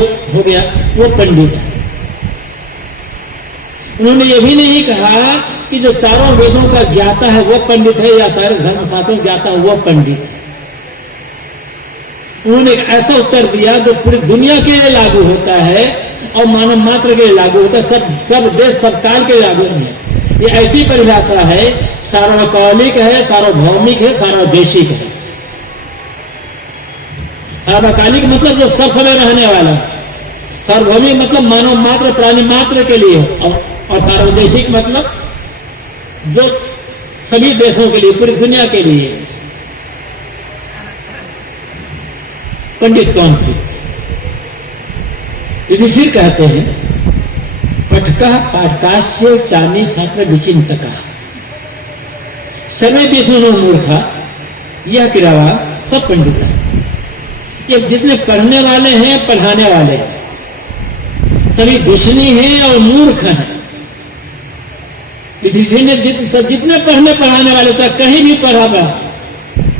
वो पंडित है। उन्होंने ये भी नहीं कहा कि जो चारों वेदों का ज्ञाता है वो पंडित है, या सारे धर्मशास्त्रों ज्ञाता है वो पंडित है। उन्होंने एक ऐसा उत्तर दिया जो पूरी दुनिया के लिए लागू होता है और मानव मात्र के लिए लागू होता है, सब देश सब काल के लागू है। ये ऐसी परिभाषा है, सार्वकालिक है, सार्वभौमिक है, सार्वदेशिक है। सार्वकालिक मतलब जो सब समय रहने वाला, सार्वभौमिक मतलब मानव मात्र प्राणी मात्र के लिए, और सार्वदेशिक मतलब जो सभी देशों के लिए, पूरी दुनिया के लिए। पंडित कौन थे? युधिष्ठिर कहते हैं पठका पाठकाश्य चामी शास्त्र विचिंतका सर्वे विद्वानो मूर्खा, यह क्रियावा सब पंडित है। ये जितने पढ़ने वाले हैं पढ़ाने वाले हैं सभी विष्णी हैं और मूर्ख हैं। युधिष्ठिर ने जितने पढ़ने पढ़ाने वाले थे कहीं भी पढ़ा रहा,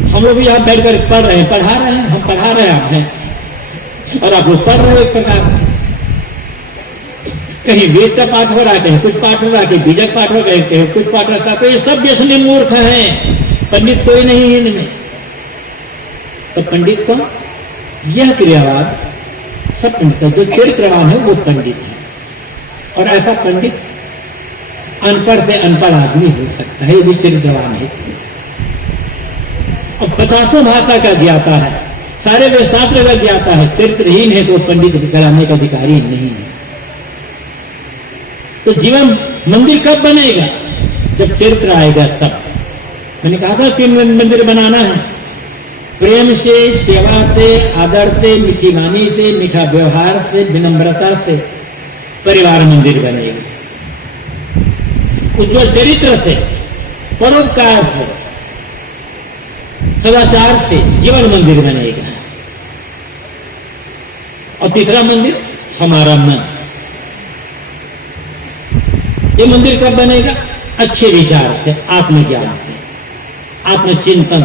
हम लोग भी यहाँ बैठ कर पढ़ रहे हैं, पढ़ा रहे हैं, हम पढ़ा रहे हैं आप हैं और आप लोग पढ़ रहे हो एक प्रकार से। कहीं वेद का पाठ हो रहा है, कहीं कुछ पाठ हो रहा है, कहीं बीजक पाठ हो रहा है, कहीं कुछ पाठ रखा, तो ये सब व्यसनी मूर्ख हैं, पंडित कोई नहीं है इनमें। तो पंडित कौन? यह क्रियावाद सब पंडित है। जो चरित्रवान है वो पंडित है, और ऐसा पंडित अनपढ़ से अनपढ़ आदमी हो सकता है यदि चरित्रवान है। और 50 भाषा का ज्ञाता है, सारे वे शास्त्र का ज्ञाता है, चरित्रहीन है तो पंडित कराने का अधिकारी नहीं है। तो जीवन मंदिर कब बनेगा? जब चरित्र आएगा तब। मैंने कहा था 3 मंदिर बनाना है, प्रेम से, सेवा से, आदर से, मीठी वाणी से, मीठा व्यवहार से, विनम्रता से परिवार मंदिर बनेगा। उज्ज्वल चरित्र से, परोपकार से, सदाचार से जीवन मंदिर बनेगा। और तीसरा मंदिर हमारा मन। ये मंदिर कब बनेगा? अच्छे विचार से, आत्मज्ञान से, आत्मचिंतन।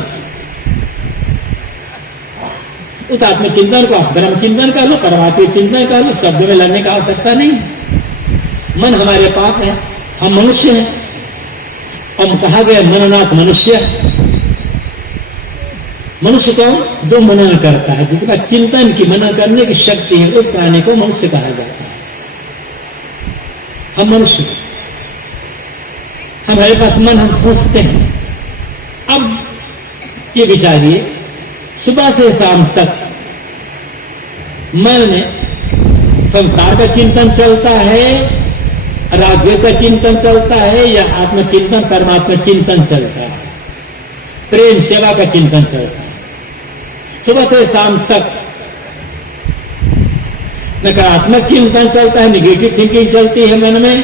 उस आत्मचिंतन को आप ब्रह्म चिंतन कह लो, परमात्मा चिंतन कह लो, शब्द में लड़ने का आवश्यकता नहीं। मन हमारे पास है, हम मनुष्य हैं, हम कहा गया मननाथ मनुष्य। मनुष्य कौन? जो मनन करता है, जिसका चिंतन की, मनन करने की शक्ति है, उस प्राणी को मनुष्य कहा जाता है। हम मनुष्य, हमारे पास मन, हम सोचते हैं। अब ये विचारिए, सुबह से शाम तक मन में संसार का चिंतन चलता है, राज्य का चिंतन चलता है, या आत्मचिंतन, परमात्मा चिंतन चलता है, प्रेम सेवा का चिंतन चलता है। सुबह से शाम तक नकारात्मक चिंतन चलता है, निगेटिव थिंकिंग चलती है मन में,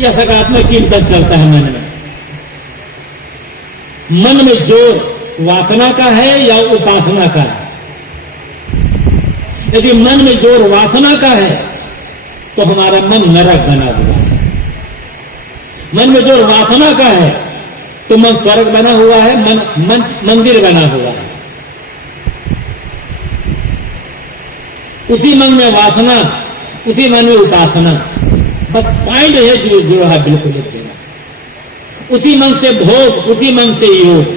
या सकारात्मक चिंतन चलता है मन में। मन में जोर वासना का है या उपासना का है? यदि मन में जोर वासना का है तो हमारा मन नरक बना हुआ है। मन में जोर वासना का है तो मन स्वर्ग बना हुआ है, मन मंदिर बना हुआ है। उसी मन में वासना, उसी मन में उपासना, बस पॉइंट है जो है बिल्कुल एक जगह। उसी मन से भोग, उसी मन से योग,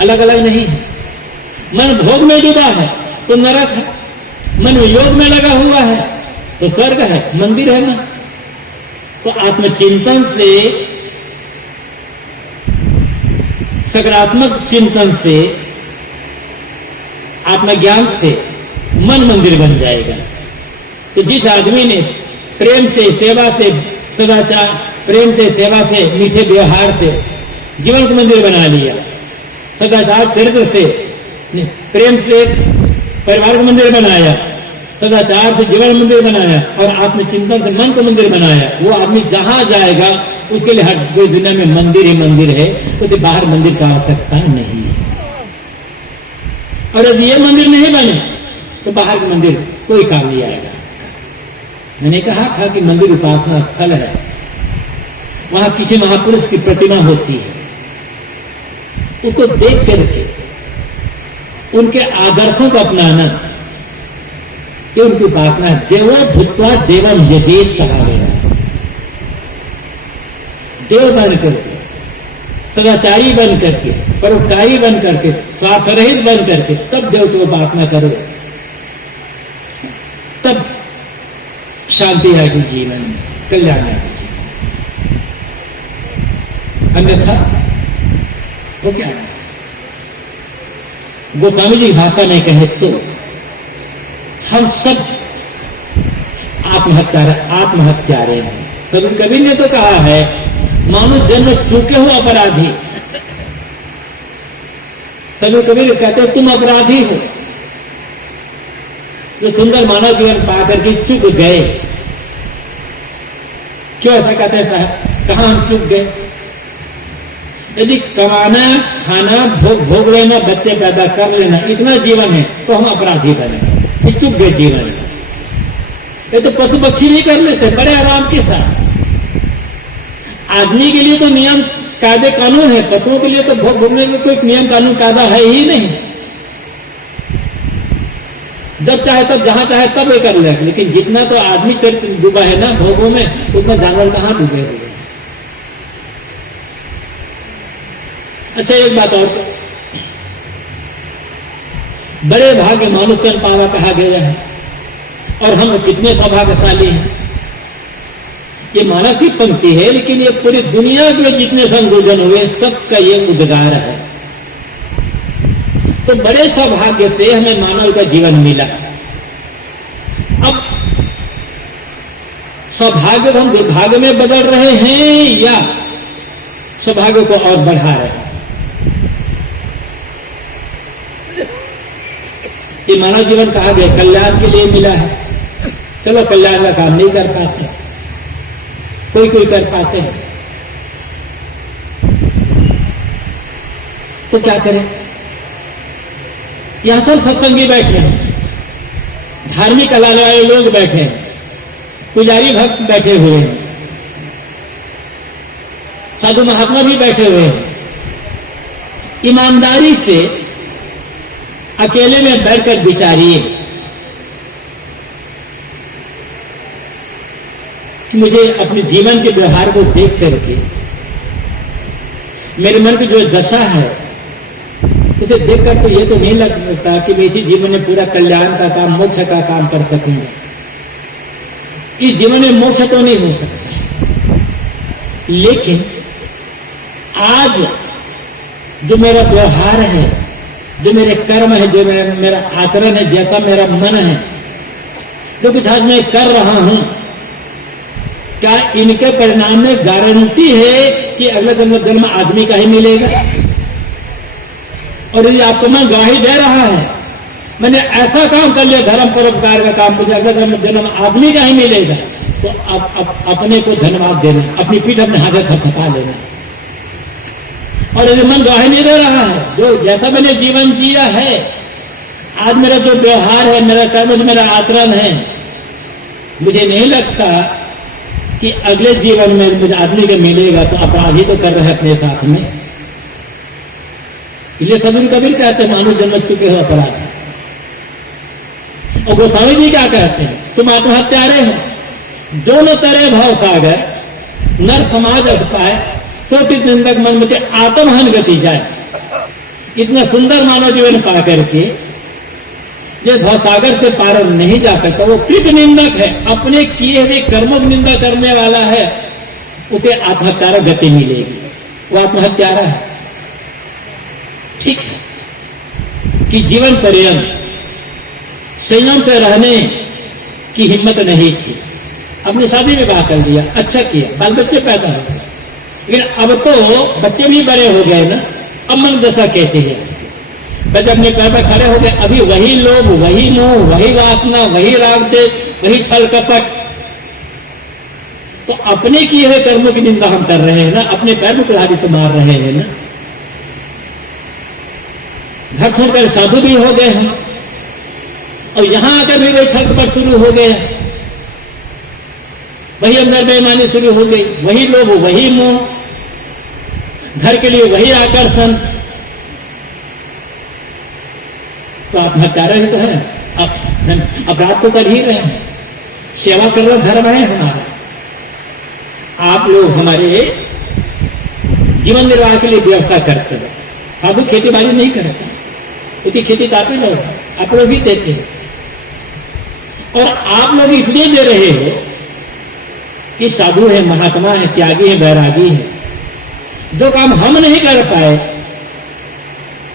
अलग अलग नहीं है। मन भोग में डूबा है तो नरक है, मन योग में लगा हुआ है तो स्वर्ग है, मंदिर है ना। तो आत्मचिंतन से, सकारात्मक चिंतन से, आत्मज्ञान से मन मंदिर बन जाएगा। तो जिस आदमी ने प्रेम से, सेवा से, सदाचार, प्रेम से, सेवा से, मीठे व्यवहार से जीवन को मंदिर बना लिया, सदाचार चरित्र से, प्रेम से परिवार को मंदिर बनाया, सदाचार से जीवन मंदिर बनाया, और आत्मचिंतन से मन को मंदिर बनाया, वो आदमी जहां जाएगा उसके लिए हर कोई दुनिया में मंदिर ही मंदिर है, उसे बाहर मंदिर का आवश्यकता नहीं है। और यदि ये मंदिर नहीं बने तो बाहर के मंदिर कोई काम नहीं आएगा। मैंने कहा था कि मंदिर उपासना स्थल है, वहां किसी महापुरुष की प्रतिमा होती है, उसको देख करके उनके आदर्शों को अपनाना, ये उनकी उपासना है। देवो भूत्वा देवम यजेत कहा गया। देव बन करके, सदाचारी बन करके, परोपकारी बन करके, स्वार्थरहित बन करके तब देव की उपासना करो, तब शांति आएगी जीवन में, कल्याण आएगी जीवन। अन्यथा वो क्या है? गोस्वामी जी भाषा में कहे तो हम सब आत्महत्यारे हैं। सदगुरु कबीर ने तो कहा है, मानुष जन्म चूके हो अपराधी। सदगुरु कबीर कहते तुम अपराधी हो, जो सुंदर मानव जीवन पाकर के चुक गए। क्यों ऐसा कहते हैं साहब? कहां हम चुक गए? यदि कमाना, खाना, भोग लेना, बच्चे पैदा कर लेना, इतना जीवन है तो हम अपराधी बने, ये चुक गए जीवन में। ये तो पशु पक्षी नहीं कर लेते बड़े आराम के साथ। आदमी के लिए तो नियम कायदे कानून है, पशुओं के लिए तो भोग भोगने में कोई नियम कानून कायदा है ही नहीं। जब चाहे तब, जहां चाहे तब ये कर ले। लेकिन जितना तो आदमी डूबा है ना भोगों में, उतना जानवर कहां डूबे हुए। अच्छा एक बात और, बड़े भाग्य मानुष पावा कहा गया है, और हम कितने सौभाग्यशाली हैं। ये मानव की पंक्ति है, लेकिन ये पूरी दुनिया के जितने संगोजन हुए सबका ये उद्गार है। तो बड़े सौभाग्य से हमें मानव का जीवन मिला। अब सौभाग्य को हम दुर्भाग्य में बदल रहे हैं या सौभाग्य को और बढ़ा रहे हैं? ये मानव जीवन कहा गया कल्याण के लिए मिला है। चलो कल्याण का काम नहीं कर पाते, कोई कोई कर पाते हैं, तो क्या करें? यहां सब सत्संगी बैठे हैं, धार्मिक कलाने वाले लोग बैठे हैं, पुजारी भक्त बैठे हुए हैं, साधु महात्मा भी बैठे हुए हैं। ईमानदारी से अकेले में बैठकर विचारिए कि मुझे अपने जीवन के व्यवहार को देख करके मेरे मन की जो दशा है उसे देखकर तो ये तो नहीं लगता कि मैं इसी जीवन में पूरा कल्याण का काम, मोक्ष का काम कर सकूंगा। इस जीवन में मोक्ष तो नहीं हो सकता, लेकिन आज जो मेरा व्यवहार है, जो मेरे कर्म है, जो मेरा आचरण है, जैसा मेरा मन है, जो कुछ आज मैं कर रहा हूं, क्या इनके परिणाम में गारंटी है कि अगले जन्म आदमी का ही मिलेगा? और यदि आपको मैं गवाही दे रहा है, मैंने ऐसा काम कर लिया, धर्म परोपकार का काम, मुझे अगले जन्म आदमी का ही मिलेगा, तो अपने को धन्यवाद देना, अपनी पीठ अपने हाथ थपथपा लेना। और यदि मन गवाही नहीं दे रहा है, जो जैसा मैंने जीवन जिया है, आज मेरा जो व्यवहार है, मेरा कर्म, जो मेरा आचरण है, मुझे नहीं लगता कि अगले जीवन में मुझे आदमी का मिलेगा, तो अपराधी तो कर रहे हैं अपने साथ में। इसलिए सदगुरु कबीर कहते हैं मानो जन्म चुके हो अपराधी। और गोस्वामी जी क्या कहते हैं? तुम आत्महत्यारे हो, दोनों तरह भाव सागर, नर समाज अस पाए, सोटित निंदक मन मुझे आत्महन गति जाए। इतना सुंदर मानव जीवन पा करके जो भवसागर से पार नहीं जा सकता, वो कृत निंदक है, अपने किए हुए कर्मों की निंदा करने वाला है, उसे आत्महत्यारा गति मिलेगी, वो आत्महत्यारा है। ठीक है कि जीवन पर्यंत संयम से रहने की हिम्मत नहीं थी, अपनी शादी में विवाह कर दिया, अच्छा किया, बाल बच्चे पैदा हो गए, लेकिन अब तो बच्चे भी बड़े हो गए ना, अब मन दशा कैसे है? बच्चे अपने पैर पर खड़े हो गए, अभी वही लोभ, वही मोह, वही वासना, वही राग देश, वही छल कपट। तो अपने किए हुए कर्मों की निंदा हम कर रहे हैं ना, अपने पैर में कुल्हाड़ी तो मार रहे हैं ना। घर छोड़कर साधु भी हो गए हैं, और यहां आकर भी वही छल कपट शुरू हो गए, वही अंदर बेईमानी शुरू हो गई, वही लोभ, वही मोह, घर के लिए वही आकर्षण। तो आत्महत्यारा ही तो है, अपराध तो कर ही रहे हैं, सेवा कर रहे धर्म है हमारा। आप लोग हमारे जीवन निर्वाह के लिए व्यवस्था करते हो, साधु खेती बाड़ी नहीं करता, उसकी खेती तो आप ही लोग, आप लोग ही देते हैं। और आप लोग इसलिए दे रहे हो कि साधु है, महात्मा है, त्यागी है, बैरागी है। जो काम हम नहीं कर पाए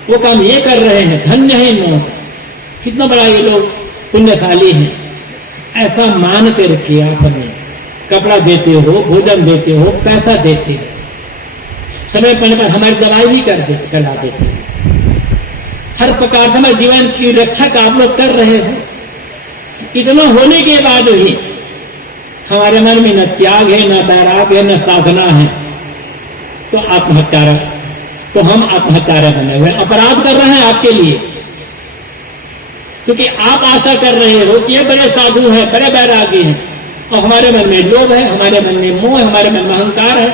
वो काम ये कर रहे हैं, धन्य है इन लोगों का, कितना बड़ा ये लोग पुण्यशाली हैं। ऐसा मान करके आप हमें कपड़ा देते हो, भोजन देते हो, पैसा देते हो, समय पड़ने पर हमारी दवाई भी करा देते हो, हर प्रकार से हमारे जीवन की रक्षा का आप लोग कर रहे हो। इतना होने के बाद भी हमारे मन में न त्याग है, न वैराग्य है, न साधना है, तो आत्महत्या, तो हम आत्महत्या बने हुए अपराध कर रहे हैं आपके लिए। क्योंकि आप आशा कर रहे हो कि ये बड़े साधु हैं, बड़े वैरागी हैं, और हमारे मन में लोभ है, हमारे मन में मोह है, हमारे मन में अहंकार है,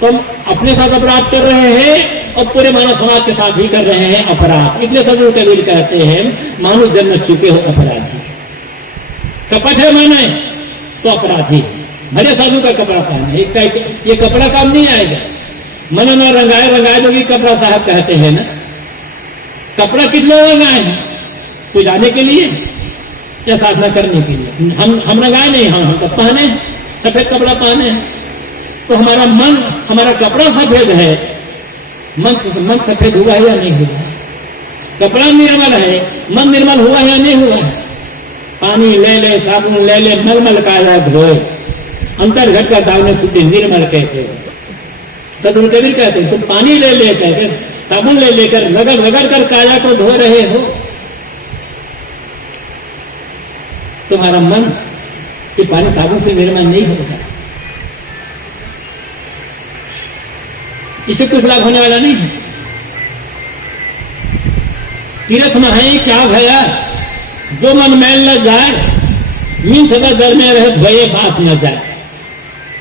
तो हम अपने साथ अपराध कर रहे हैं और पूरे मानव समाज के साथ भी कर रहे हैं अपराध। इसलिए सदगुरु कबीर कहते हैं मानो जन्म चुके हो अपराधी। कपट है मैंने तो अपराधी, भले साधु का कपड़ा पहने, ये कपड़ा काम नहीं आएगा। मन न रंगाए रंगाए जो भी कपड़ा साहब कहते हैं ना, कपड़ा किस लोग रंगाए हैं? पुजाने के लिए या साधना करने के लिए? हम रंगाए नहीं, हम तो पहने सफेद कपड़ा पहने हैं। तो हमारा मन, हमारा कपड़ा सफेद है, मन सफेद हुआ है या नहीं हुआ है? कपड़ा निर्मल है, मन निर्मल हुआ है या नहीं हुआ है? पानी ले ले, साबुन ले ले, मलमल काया धोए, अंतर घट का दावने छुट्टी निर्मल कहते हो। सदगुरु कबीर कहते हैं तुम पानी ले ले कहकर, साबुन ले लेकर रगड़ रगड़ कर काया को धो रहे हो। तुम्हारा मन कि पानी साबुन से निर्मल नहीं होगा, इससे कुछ लाभ होने वाला नहीं है। तीर्थ में है क्या भया, जो मन मैल न जाए, मीन सदा दर में रहे, धोए बात न जाए।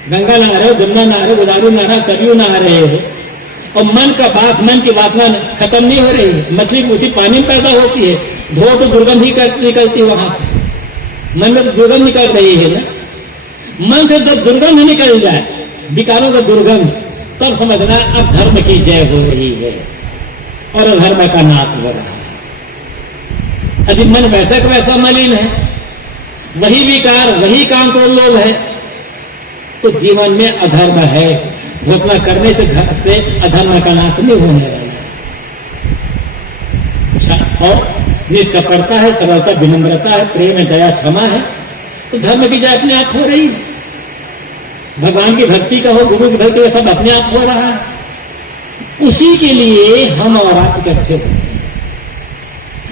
गंगा नहा रहे हो, जमुना नहा रहे हो, गोदावरी नहा रहे हो, सरयू नहा रहे हो, और मन का बात, मन की वासना खत्म नहीं हो रही है। मछली उसी पानी में पैदा होती है, धो तो दुर्गंध ही निकलती है वहां से, मन में तो दुर्गंध निकल रही है ना। मन से जब दुर्गंध निकल जाए, विकारों का दुर्गंध, तब समझना अब धर्म की जय हो रही है और अधर्म का नाश हो रहा है। यदि मन वैसा का वैसा मलिन है, वही विकार, वही काम को लोभ है, तो जीवन में अधर्म है। घोषणा करने से घर से अधर्म का नाश नहीं होने वाला है। अच्छा, और निष्कपटता है, सरलता, विनम्रता है, प्रेम है, दया, क्षमा है, तो धर्म की जय अपने आप हो रही है। भगवान की भक्ति का हो, गुरु की भक्ति का, सब अपने आप हो रहा है। उसी के लिए हम और आप इकट्ठे होते हैं।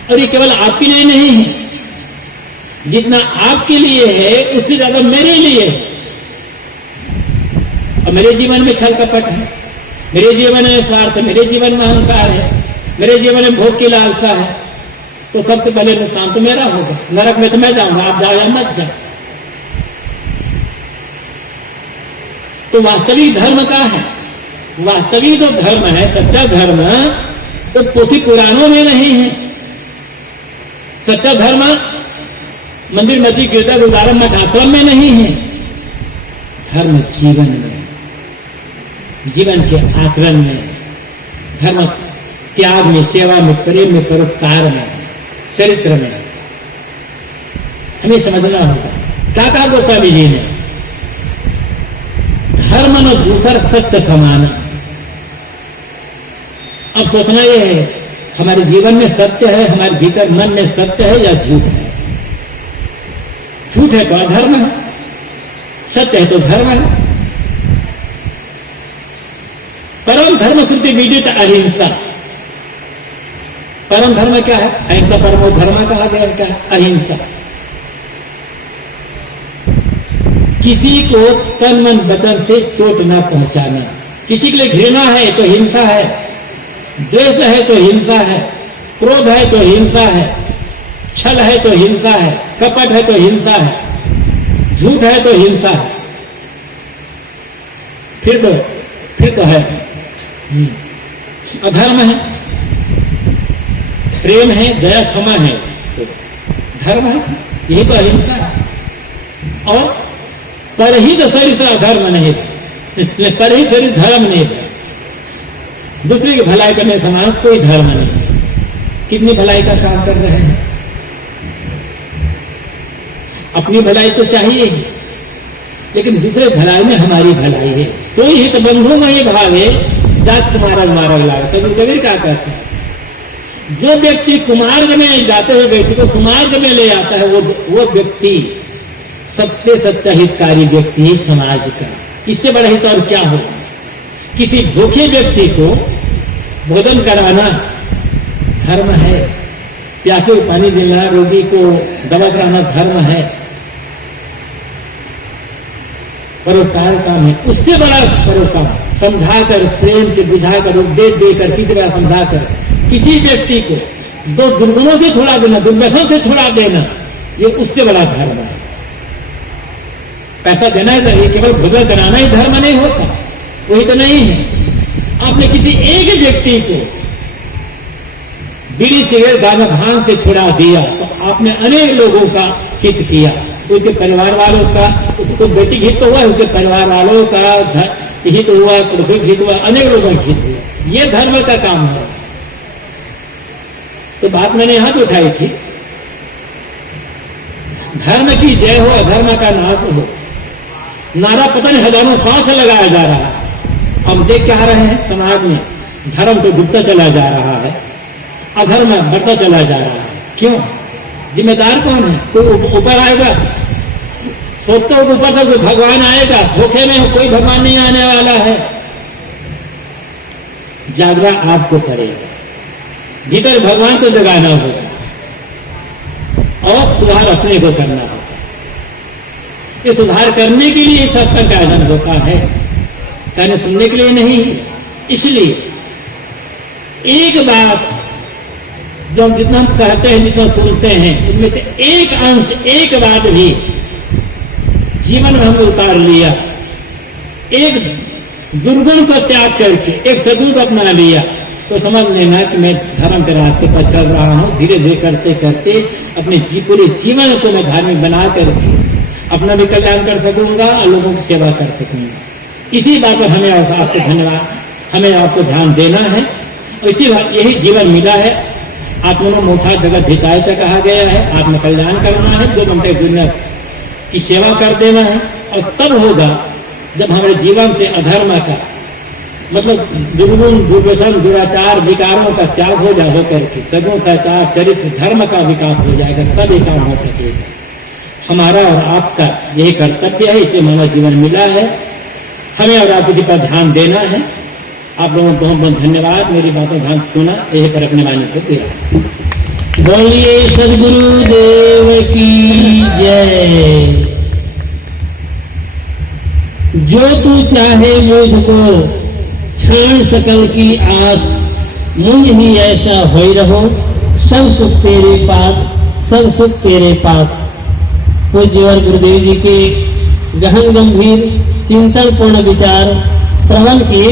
और ये केवल आपके लिए नहीं है, जितना आपके लिए है उससे ज्यादा मेरे लिए है। और मेरे जीवन में छल कपट है, मेरे जीवन में स्वार्थ है, मेरे जीवन में अहंकार है, मेरे जीवन में भोग की लालसा है, तो सबसे पहले नुकसान तो मेरा होगा। नरक में तो मैं जाऊंगा, आप जाओ या मत जाओ। तो वास्तविक धर्म का है, वास्तविक जो धर्म है, सच्चा धर्म, तो पोथी पुराणों में नहीं है। सच्चा धर्म मंदिर, मस्जिद, गिरजा, गुरुद्वारा, मठ, आश्रम में नहीं है। धर्म जीवन में, जीवन के आचरण में, धर्म त्याग में, सेवा में, प्रेम में, परोपकार में, चरित्र में हमें समझना होगा। क्या कहा गोस्वामी जी ने? धर्म न दूसर सत्य समान। अब सोचना यह है हमारे जीवन में सत्य है, हमारे भीतर मन में सत्य है या झूठ है? झूठ है तो अधर्म है, सत्य है तो धर्म है। परम धर्म श्रुति विदित अहिंसा। परम धर्म क्या है? अहिंसा परमो धर्म कहा गया। क्या है? अहिंसा। किसी को तन मन वचन से चोट न पहुंचाना। किसी के लिए घृणा है तो हिंसा है, द्वेष है तो हिंसा है, क्रोध है तो हिंसा है, छल है तो हिंसा है, कपट है तो हिंसा है, झूठ है तो हिंसा है, फिर तो है अधर्म है। प्रेम है, दया, क्षमा है तो धर्म है, यही तो अहिंसा है। और पर ही तो शरीर से अधर्म नहीं, पर ही शरीर धर्म नहीं है। दूसरे की भलाई करने समान कोई धर्म नहीं। कितनी भलाई का काम कर रहे हैं? अपनी भलाई तो चाहिए, लेकिन दूसरे भलाई में हमारी भलाई है। सोई हित बंधु में ही भावे, जात तुम्हारा मार्ग लागे। सदगुरु कबीर क्या कहते हैं? जो व्यक्ति कुमार्ग में जाते हुए व्यक्ति को सुमार्ग में ले आता है, वो व्यक्ति सबसे सच्चा हितकारी व्यक्ति है समाज का। इससे बड़ा हित और क्या होगा? किसी भूखे व्यक्ति को भोजन कराना धर्म है, प्यासे को पानी देना, रोगी को दवा कराना धर्म है, परोपकार काम है। उससे बड़ा परोपकार समझाकर, प्रेम से बुझाकर, उपदेश देकर, किसी तरह समझाकर किसी व्यक्ति को दो दुर्गुणों से छुड़ा देना, दुर्व्यसनों से छुड़ा देना, ये उससे बड़ा धर्म है। पैसा देना है तो ये केवल भोजन कराना ही धर्म नहीं होता, वही तो नहीं है। आपने किसी एक व्यक्ति को बीड़ी सिगरेट गांजा भांग से छुड़ा दिया तो आपने अनेक लोगों का हित किया, उसके परिवार वालों का, उसको बेटी हित तो हुआ, उसके परिवार वालों का हित हुआ, पड़ोसी हित हुआ, अनेक लोगों का हित हुआ। ये धर्म का काम है। तो बात मैंने यहां पे उठाई थी, धर्म की जय हो, अधर्म का नाश हो, नारा पता नहीं हजारों साल से लगाया जा रहा है। हम देख के आ रहे हैं समाज में धर्म तो डूबता चला जा रहा है, अधर्म बढ़ता चला जा रहा है। क्यों? जिम्मेदार कौन है? कोई ऊपर आएगा? सोचते हो ऊपर से कोई भगवान आएगा? धोखे में कोई भगवान नहीं आने वाला है। जागना आपको पड़ेगा, भीतर भगवान को जगाना होगा और सुधार अपने को करना होगा। ये सुधार करने के लिए सत्संग का आयोजन होता है, कहने सुनने के लिए नहीं। इसलिए एक बात जो हम जितना हम कहते हैं, जितना सुनते हैं, उनमें से एक अंश, एक बात भी जीवन में हमने उतार लिया, एक दुर्गुण को त्याग करके एक सद्गुण को अपना लिया, तो समझ लेना कि मैं धर्म के रास्ते पर चल रहा हूं। धीरे धीरे करते करते अपने पूरे जीवन को मैं धार्मिक बना करके अपना भी कल्याण कर सकूंगा और लोगों की सेवा कर सकूंगा। इसी बात पर हमें आपको धन्यवाद, हमें आपको ध्यान देना है। और इसी बात यही जीवन मिला है। आत्मनो मोक्षा जगत हिताय से कहा गया है, आत्म कल्याण करना है, 2 घंटे दुनिया की सेवा कर देना है। और तब होगा जब हमारे जीवन से अधर्म का मतलब दुर्गुण, दुर्व्यसन, दुराचार, विकारों का त्याग हो जाए, होकर के सगुण, सदाचार, चरित्र, धर्म का विकास हो जाएगा, तब ये काम हो सकेगा। हमारा और आपका यही कर्तव्य है, इसे मानव जीवन मिला है, हमें और आपको इसी पर ध्यान देना है। आप लोगों को बहुत बहुत धन्यवाद, मेरी बातों ध्यान सुना, यही पर अपने वाणी को दिया। बोलिए सद्गुरु देव की जय। जो तू चाहे मुझको क्षण सकल की आस, मुझ ही ऐसा होई रहो, सब सुख तेरे पास, सब सुख तेरे पास। पूज्य और गुरुदेव जी के गहन गंभीर चिंतन पूर्ण विचार श्रवण किए।